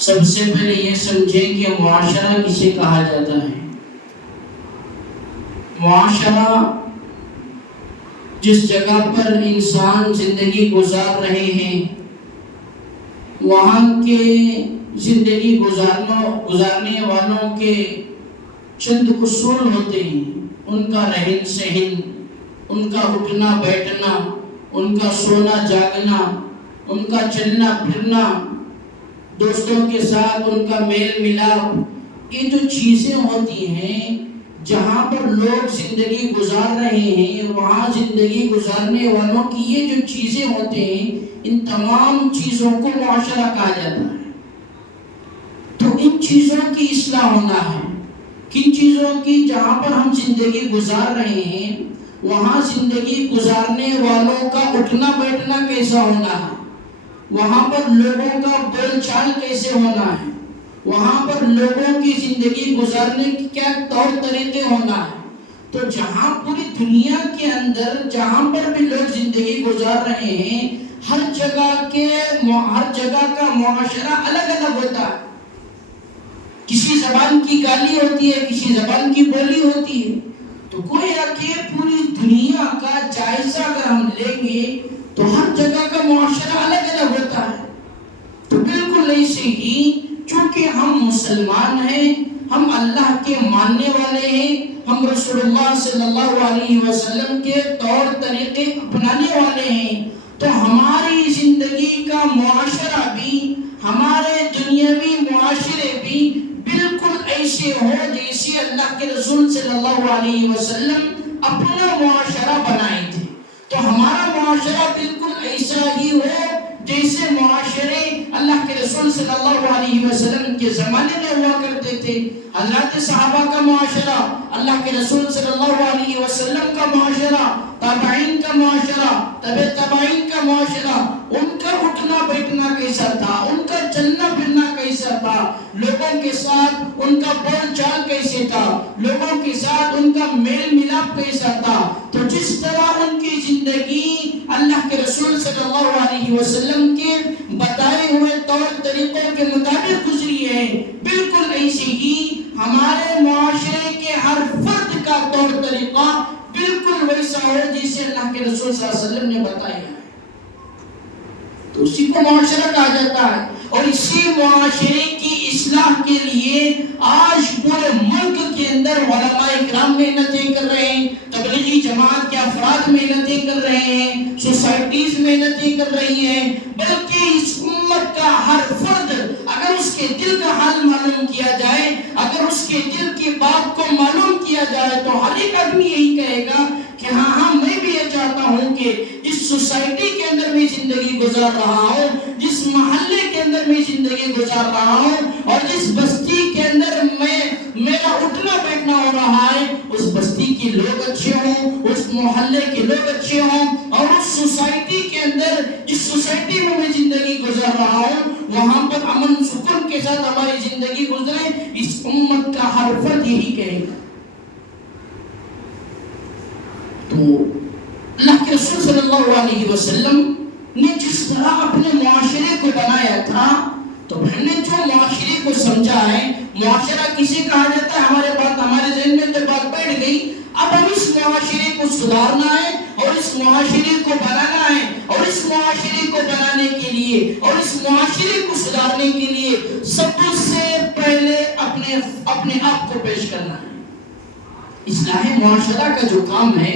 سب سے پہلے یہ سمجھیں کہ معاشرہ کسے کہا جاتا ہے۔ معاشرہ جس جگہ پر انسان زندگی گزار رہے ہیں، وہاں کے زندگی گزارنے والوں کے چند اصول ہوتے ہیں، ان کا رہن سہن، ان کا اٹھنا بیٹھنا، ان کا سونا جاگنا، ان کا چلنا پھرنا، دوستوں کے ساتھ ان کا میل ملاپ، یہ جو چیزیں ہوتی ہیں جہاں پر لوگ زندگی گزار رہے ہیں، وہاں زندگی گزارنے والوں کی یہ جو چیزیں ہوتے ہیں، ان تمام چیزوں کو معاشرہ کہا جاتا ہے۔ تو ان چیزوں کی اصلاح ہونا ہے، کن چیزوں کی؟ جہاں پر ہم زندگی گزار رہے ہیں وہاں زندگی گزارنے والوں کا اٹھنا بیٹھنا کیسا ہونا ہے، وہاں پر لوگوں کا بول چال کیسے ہونا ہے، وہاں پر لوگوں کی زندگی گزارنے کی کیا طور طریقے ہونا ہے۔ تو جہاں پوری دنیا کے اندر جہاں پر بھی لوگ زندگی گزار رہے ہیں، ہر جگہ کا معاشرہ الگ الگ ہوتا ہے۔ کسی زبان کی گالی ہوتی ہے، کسی زبان کی بولی ہوتی ہے۔ تو گویا کہ پوری دنیا کا جائزہ اگر ہم لیں گے تو ہر جگہ کا معاشرہ الگ الگ ہوتا ہے۔ تو بالکل ایسے ہی چونکہ ہم مسلمان ہیں، ہم اللہ کے ماننے والے ہیں، ہم رسول اللہ صلی اللہ علیہ وسلم کے طور طریقے اپنانے والے ہیں، تو ہماری زندگی کا معاشرہ بھی، ہمارے دنیاوی معاشرے بھی بالکل ایسے ہو جیسے اللہ کے رسول صلی اللہ علیہ وسلم اپنا معاشرہ بنائے تھے۔ تو ہمارا معاشرہ بالکل ایسا ہی ہو جیسے معاشرے اللہ کے رسول صلی اللہ علیہ وسلم کے زمانے میں ہوا کرتے تھے۔ حضرات صحابہ کا معاشرہ، اللہ کے رسول صلی اللہ علیہ وسلم کا معاشرہ، تابعین کا معاشرہ، تبع تابعین کا معاشرہ، ان کا اٹھنا بیٹھنا کیسا تھا، ان کا چلنا پھرنا کیسا تھا، لوگوں کے ساتھ ان کا بول چال کیسے تھا، لوگوں کے ساتھ ان کا میل ملاپ کیسا تھا۔ تو جس طرح ان کی زندگی اللہ کے رسول صلی اللہ علیہ وسلم کے بتائے ہوئے طور طریقوں کے مطابق گزری ہے، بالکل ایسے ہی ہمارے معاشرے کے ہر فرد کا طور طریقہ بالکل ویسا ہو جسے اللہ کے رسول صلی اللہ علیہ وسلم نے بتایا ہے، تو اسی کو معاشرہ کہا جاتا ہے۔ اور اسی معاشرے کی اصلاح کے لیے آج پورے ملک کے اندر علماء اکرام محنتیں کر رہے ہیں، تبلیغی جماعت کے افراد محنتیں کر رہے ہیں، سوسائٹیز محنتیں کر رہی ہیں، بلکہ اس امت کا ہر فرد اگر اس کے دل کا حال معلوم کیا جائے، اگر اس کے دل کی بات کو معلوم کیا جائے، تو ہر ایک آدمی یہی کہے گا کہ ہاں میں بھی یہ چاہتا ہوں کہ جس سوسائٹی کے اندر میں زندگی گزار رہا ہوں، جس محلے کے اندر میں زندگی گزار رہا ہوں، اور جس بستی کے اندر میرا اٹھنا بیٹھنا ہو رہا ہے، اس بستی کے لوگ اچھے ہوں، اس محلے کے لوگ اچھے ہوں، اور اس سوسائٹی کے اندر جس سوسائٹی میں زندگی گزار رہا ہوں وہاں پر امن سکون کے ساتھ ہماری زندگی گزرے۔ اس امت کا ہر فرد یہی کہے گا۔ تو اللہ کے رسول صلی اللہ علیہ وسلم نے جس طرح اپنے معاشرے کو بنایا تھا، تو ہم نے جو معاشرے کو سمجھا ہے، معاشرہ کسے کہا جاتا ہے، ہمارے ذہن میں تو بات بیٹھ گئی۔ اب ہم اس معاشرے کو سدھارنا ہے اور اس معاشرے کو بنانا ہے، اور اس معاشرے کو بنانے کے لیے اور اس معاشرے کو سدھارنے کے لیے سب سے پہلے اپنے آپ کو پیش کرنا ہے۔ اصلاح معاشرہ کا جو کام ہے،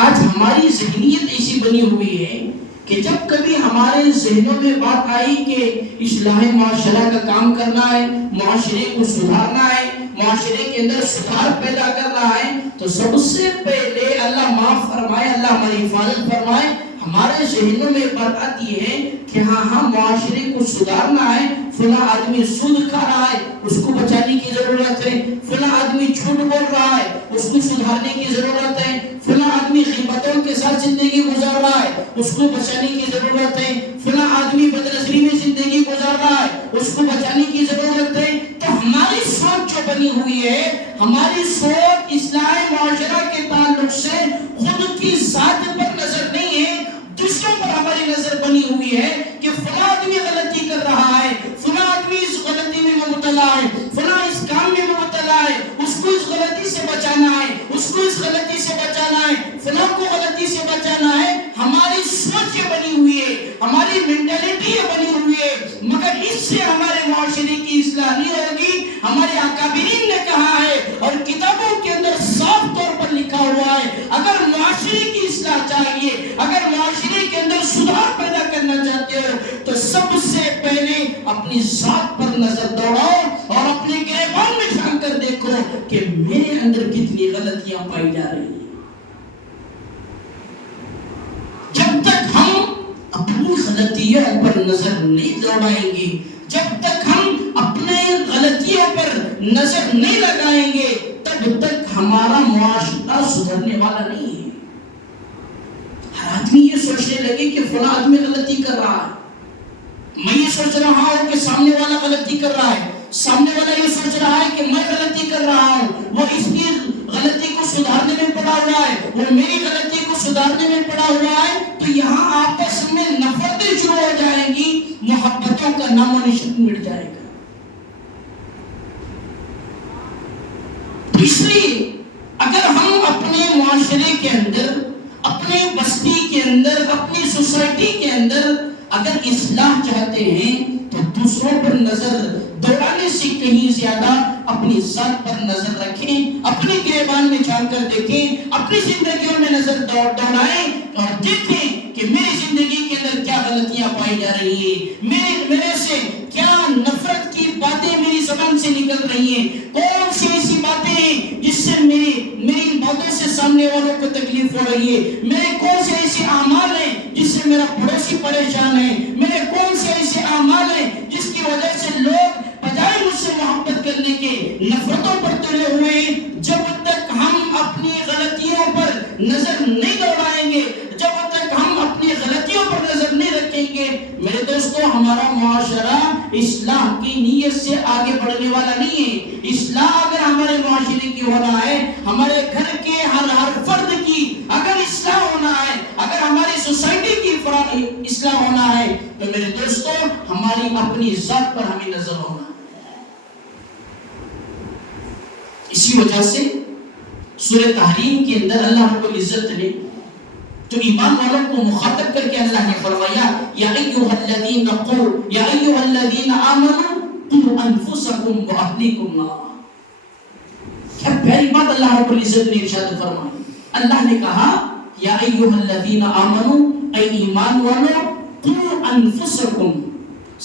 آج ہماری ذہنیت ایسی بنی ہوئی ہے کہ جب کبھی ہمارے ذہنوں میں بات آئی کہ اصلاح معاشرہ کا کام کرنا ہے، معاشرے کو سدھارنا ہے، معاشرے کے اندر سدھار پیدا کرنا ہے، تو سب سے پہلے اللہ معاف فرمائے، اللہ ہماری حفاظت فرمائے، ہمارے ذہنوں میں بات آتی ہے کہ ہاں معاشرے کو سدھارنا ہے، فلاں آدمی سود کھا رہا ہے، اس کو بچانے کی ضرورت ہے، فلاں آدمی جھوٹ بول رہا ہے، اس کو سدھارنے کی ضرورت ہے، فلاں آدمی غیبتوں کے ساتھ زندگی گزار رہا ہے، اس کو بچانے کی ضرورت ہے، فلاں آدمی بدنظری میں زندگی گزار رہا ہے، اس کو بچانے کی ضرورت ہے۔ تو ہماری سوچ جو بنی ہوئی ہے، ہماری سوچ اصلاح معاشرہ کے تعلق سے خود کی ذات پر نظر نہیں ہے، دوسروں پر ہماری نظر بنی ہوئی ہے کہ فلاں آدمی غلطی کر رہا ہے، مینٹلٹیاں بنی ہوئی ہے، مگر اس سے ہمارے معاشرے کی اصلاح نہیں ہوگی۔ ہمارے اکابرین نے کہا ہے اور کتابوں کے اندر صاف طور پر لکھا ہوا ہے، اگر معاشرے کی اصلاح چاہیے، اگر معاشرے کے اندر سدھار پیدا کرنا چاہتے ہو تو سب سے پہلے اپنی ذات پر نظر دوڑاؤ اور اپنے گریبان میں جھانک کر دیکھو کہ میرے اندر کتنی غلطیاں پائی جا رہی ہیں۔ جب تک ہم اپنی غلطیوں پر نظر نہیں دوڑائیں گے، جب تک ہم اپنے غلطیوں پر نظر نہیں لگائیں گے، تب تک ہمارا معاشرہ سدھرنے والا نہیں ہے۔ ہر آدمی یہ سوچنے لگے کہ فلاں آدمی غلطی کر رہا ہے، میں یہ سوچ رہا ہوں کہ سامنے والا غلطی کر رہا ہے، سامنے والا یہ سوچ رہا ہے کہ میں غلطی کر رہا ہوں، وہ اس کی غلطی کو سدھارنے میں پڑا ہوا ہے، وہ میری غلطی کو سدھارنے میں پڑا ہوا ہے، تو یہاں آپس میں نفرتیں شروع ہو جائیں گی، محبتوں کا نام و نشان مٹ جائے گا۔ تو اس لیے اگر ہم اپنے معاشرے کے اندر، اپنے بستی کے اندر، اپنی سوسائٹی کے اندر اگر اصلاح چاہتے ہیں تو دوسروں پر نظر دوڑانے سے کہیں زیادہ اپنی ذات پر نظر رکھیں، اپنے گریبان میں جھانک کر دیکھیں، اپنی زندگیوں میں نظر دوڑائیں اور دیکھیں کہ میری زندگی کے اندر کیا غلطیاں پائی جا رہی ہیں، میرے سے کیا نفرت کی باتیں میری زبان سے نکل رہی ہیں، کون سی ایسی باتیں ہیں جس سے میری باتوں سے سامنے والوں کو تکلیف ہو رہی ہے، میرے کون سے ایسے اعمال ہیں جس سے میرا پڑوسی پریشان ہے، میرے کون سے ایسے اعمال ہیں جس کی وجہ سے لوگ بجائے مجھ سے محبت کرنے کے نفرتوں پر تلے ہوئے ہیں۔ جب تک ہم اپنی غلطیوں پر نظر نہیں دوڑائیں گے، جب تک ہم اپنی غلطیوں پر نظر نہیں رکھیں گے، میرے دوستو ہمارا معاشرہ اصلاح کی نیت سے آگے بڑھنے والا نہیں ہے۔ اصلاح اگر ہمارے معاشرے کی ہونا ہے، ہمارے گھر کے ہر فرد کی اگر اصلاح ہونا ہے، اگر ہماری سوسائٹی کی اصلاح ہونا ہے تو میرے دوستو ہماری اپنی ذات پر ہمیں نظر ہونا ہے۔ اسی وجہ سے سورہ تحریم کے اندر اللہ رب العزت نے تو ایمان والوں کو مخاطب کر کے اللہ نے فرمایا یا ایھا الذین آمنوا قوا انفسکم واہلیکم نارا۔ کیا پیاری بات اللہ رب العزت نے ارشاد فرمائی۔ اللہ نے کہا یا ایھا الذین آمنوا، اے ایمان والو، قوا انفسکم،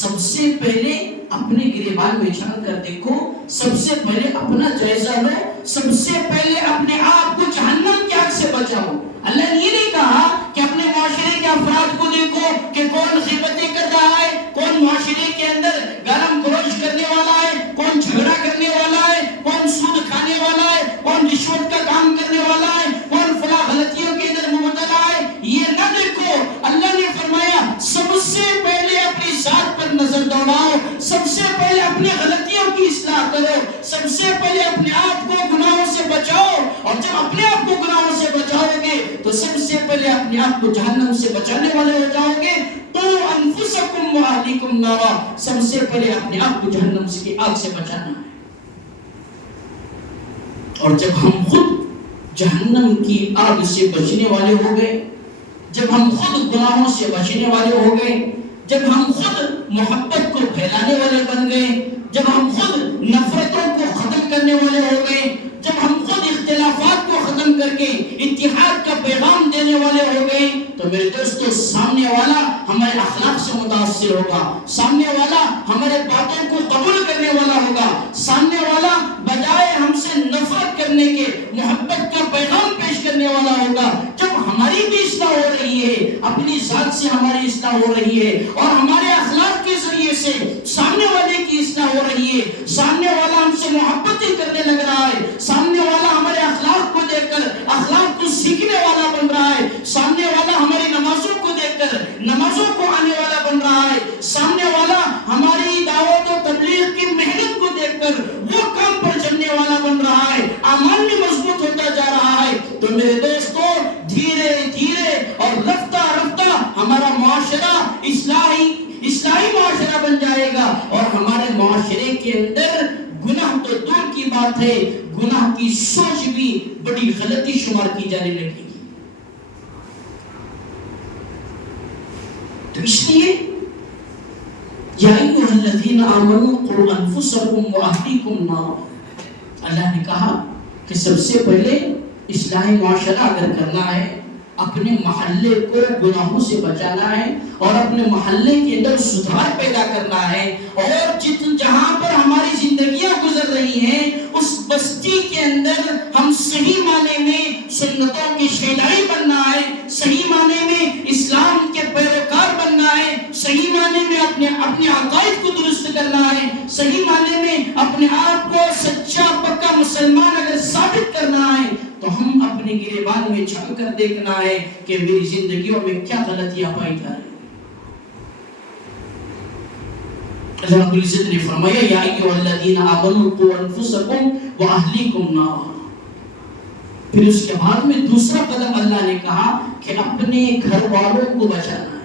سب سے پہلے اپنے گریبان میں جھانک کر دیکھو، سب سے پہلے اپنا جائزہ لو، سب سے پہلے اپنے آپ کو جہنم کی آگ سے بچاؤ۔ اللہ نے یہ نہیں کہا کہ اپنے معاشرے کے افراد کو دیکھو کہ کون غیبتیں کر رہا ہے، کون معاشرے کے اندر گالم گلوچ کرنے والا ہے، کون جھگڑا کرنے والا ہے، کون سود کھانے والا ہے، کون رشوت کا کام کرنے والا ہے، کون فلاں غلطیوں کے اندر مبتلا ہے، یہ نہ دیکھو۔ اللہ نے فرمایا سب سے پہلے اپنی ذات پر نظر دوڑاؤ، سب سے پہلے اپنی غلطیوں کی اصلاح کرو، سب سے پہلے اپنے آپ کو گناہوں سے بچاؤ، اور جب اپنے آپ کو گناہوں سے بچاؤ گے تو سب سے پہلے اپنے آپ کو جہنم سے بچانے والے ہو جاؤ گے۔ قوا انفسکم واہلیکم نارا، سب سے پہلے اپنے آپ کو جہنم کی آگ سے بچانا ہے۔ اور جب ہم خود جہنم کی آگ سے بچنے والے ہو گئے، جب ہم خود گناہوں سے بچنے والے ہو گئے، جب ہم خود محبت کو پھیلانے والے بن گئے، جب ہم خود نفرتوں کو ختم کرنے والے ہو گئے، جب ہم خود اختلافات کو ختم کر کے اتحاد کا پیغام دینے والے ہو گئے، تو میرے دوستو سامنے والا ہمارے اخلاق سے متاثر ہوگا، سامنے والا ہمارے باتوں کو قبول کرنے والا ہوگا، سامنے والا بجائے ہم سے نفرت کرنے کے محبت کا پیغام پیش کرنے والا ہوگا۔ جب ہماری بھی اصلاح ہو رہی ہے، اپنی ذات سے ہماری اصلاح ہو رہی ہے، اور ہمارے اخلاق کے ذریعے سے سامنے والے کی اصلاح ہو رہی ہے، سامنے والا ہم سے محبتیں کرنے لگ رہا ہے، سامنے والا ہمارے اخلاق کو دیکھ کر اخلاق کو سیکھنے والا بن رہا ہے، سامنے والا ہماری نمازوں کو دیکھ کر نمازوں کو آنے والا بن رہا ہے، سامنے والا ہماری دعوت و تبلیغ کی محنت کو دیکھ کر وہ کام پر چلنے والا بن رہا ہے، ایمان میں مضبوط ہوتا جا رہا ہے، تو میرے دوستو دھیرے دھیرے اور رفتہ رفتہ ہمارا معاشرہ اصلاحی معاشرہ بن جائے گا، اور ہمارے معاشرے کے اندر گناہ تو دور کی بات ہے، گناہ کی سوچ بھی بڑی غلطی شمار کی جانے لگی گی۔ تو اس لیے یا ایھا الذین آمنوا قوا انفسکم واہلیکم نارا. اللہ نے کہا کہ سب سے پہلے اصلاح معاشرہ اگر کرنا ہے، اپنے محلے کو گناہوں سے بچانا ہے اور اپنے محلے کے اندر سدھار پیدا کرنا ہے، اور جہاں پر ہماری زندگیاں گزر رہی ہیں اس بستی کے اندر ہم صحیح معنی میں سنتوں کی شیدائی بننا ہے، صحیح معنی میں اسلام کے پیروکار بننا ہے، صحیح معنی میں اپنے عقائد کو درست کرنا ہے، صحیح معنی میں اپنے آپ کو سچا پکا مسلمان اگر ثابت کرنا ہے تو ہم اپنے گریبان میں جھانک کر دیکھنا ہے کہ میری زندگیوں میں کیا غلطیاں پائی جا رہی ہیں. اللہ رب العزت نے فرمایا یا ایھا الذین آمنوا قوا انفسکم واہلیکم نارا. پھر اس کے بعد میں دوسرا قدم اللہ نے کہا کہ اپنے گھر والوں کو بچانا ہے،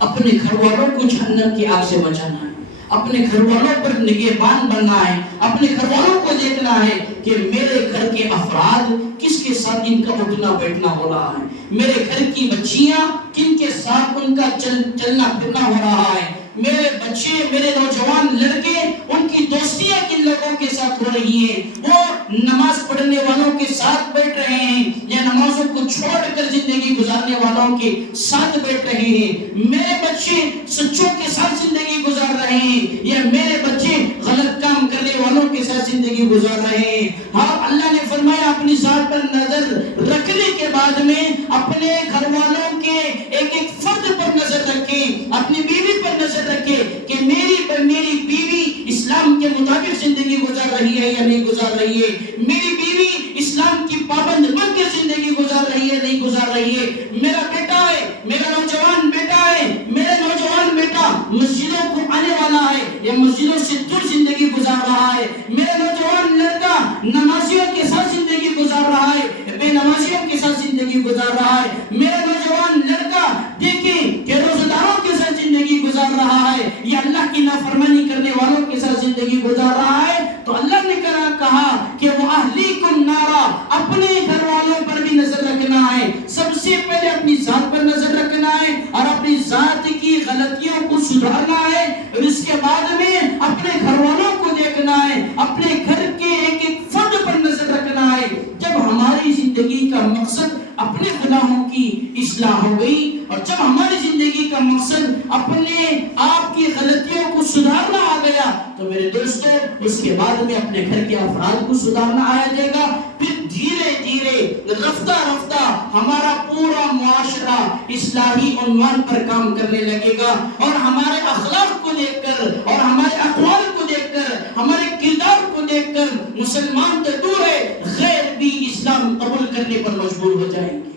اپنے گھر والوں کو جہنم کی آگ سے بچانا ہے، اپنے گھر والوں پر نگہبان بننا ہے، اپنے گھر والوں کو دیکھنا ہے کہ میرے گھر کے افراد کس کے ساتھ ان کا اٹھنا بیٹھنا ہو رہا ہے، میرے گھر کی بچیاں کن کے ساتھ ان کا چلنا پھرنا ہو رہا ہے، میرے بچے میرے نوجوان لڑکے ان کی دوستیاں کن لوگوں کے ساتھ ہو رہی ہیں، وہ نماز پڑھنے والوں کے ساتھ بیٹھ رہے ہیں یا نمازوں کو چھوڑ کر زندگی گزارنے والوں کے ساتھ بیٹھ رہے ہیں، میرے بچے سچوں کے ساتھ زندگی گزار رہے ہیں یا میرے بچے غلط کام کرنے والوں کے ساتھ زندگی گزار رہے ہیں. ہاں اللہ نے فرمایا اپنی ذات پر نظر رکھنے کے بعد میں اپنے گھر والوں کے ایک ایک فرد پر نظر رکھیں، اپنی بیوی پر نظر رکھے کہ میری بیوی اسلام کے مطابق زندگی گزار رہی ہے یا نہیں گزار رہی ہے، میری بیوی اسلام کی پابند بن کے زندگی گزار رہی ہے نہیں گزار رہی ہے، میرا بیٹا ہے، میرا نوجوان بیٹا ہے، میرا نوجوان بیٹا مسجدوں کو آنے والا ہے یا مسجدوں سے دور زندگی گزار رہا ہے، میرا نوجوان لڑکا نمازیوں کے ساتھ زندگی گزار رہا ہے، بے نمازیوں کے ساتھ زندگی گزار رہا ہے، میرا نوجوان لڑکا دیکھیں کہ روزہ داروں کے ساتھ زندگی گزار رہا ہے یا اللہ کی نافرمانی کرنے والوں کے ساتھ زندگی گزار رہا ہے. تو اللہ نے کہا کہ وہ اہلیکم نارا، اپنے گھر والوں پر بھی نظر رکھنا ہے، سب سے پہلے اپنی ذات پر نظر رکھنا ہے اور اپنی ذات کی غلطیوں کو سدھارنا ہے، اور اس کے بعد میں اپنے گھر والوں کو دیکھنا ہے، اپنے گھر کے ایک ایک فرد پر نظر رکھنا ہے. جب ہماری زندگی کا مقصد اپنے گناہوں کی اصلاح ہو گئی اور جب ہماری زندگی کا مقصد اپنے آپ کی غلطیوں کو سدھارنا آ گیا تو میرے دوستو اس کے بعد میں اپنے گھر کے افراد کو سدھارنا آیا جائے گا. پھر دھیرے دھیرے رفتہ رفتہ ہمارا پورا معاشرہ اصلاحی عنوان پر کام کرنے لگے گا اور ہمارے اخلاق کو دیکھ کر اور ہمارے اقوال کو دیکھ کر ہمارے کردار کو دیکھ کر مسلمان تو دور ہے غیر بھی اسلام قبول کرنے پر مجبور ہو جائیں گے.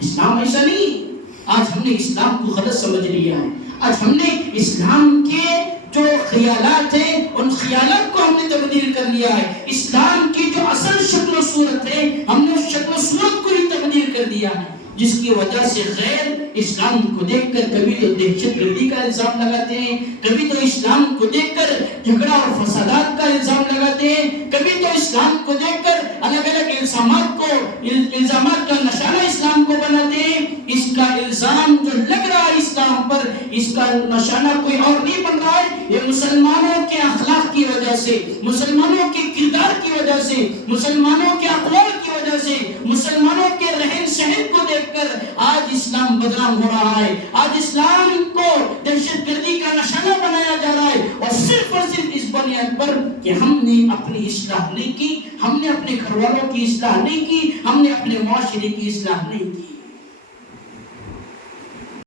اسلام ایسا نہیں. آج ہم نے اسلام کو غلط سمجھ لیا ہے. آج ہم نے اسلام کے جو خیالات ہیں ان خیالات کو ہم نے تبدیل کر لیا ہے. اسلام کی جو اصل شکل و صورت ہے ہم نے اس شکل و صورت کو ہی تبدیل کر دیا ہے، جس کی وجہ سے غیر اسلام کو دیکھ کر کبھی تو دہشت گردی کا الزام لگاتے ہیں، کبھی تو اسلام کو دیکھ کر جھگڑا اور فسادات کا الزام لگاتے ہیں، کبھی تو اسلام کو دیکھ کر الگ الگ الزامات کا نشانہ اسلام کو بناتے ہیں. اس کا الزام جو لگ رہا ہے اسلام پر، اس کا نشانہ کوئی اور نہیں بن رہا ہے، یہ مسلمانوں کے اخلاق کی وجہ سے، مسلمانوں کے کردار کی وجہ سے، مسلمانوں کے اقوال کی وجہ سے، مسلمانوں کے رہن سہن کو دیکھ کر آج اسلام بدنام ہو رہا ہے. آج اسلام کو دہشت گردی کا نشانہ بنایا جا رہا ہے اور صرف اس بنیاد پر کہ ہم نے اپنی اصلاح نہیں کی، ہم نے اپنے گھر والوں کی اصلاح نہیں کی، ہم نے اپنے معاشرے کی اصلاح نہیں کی.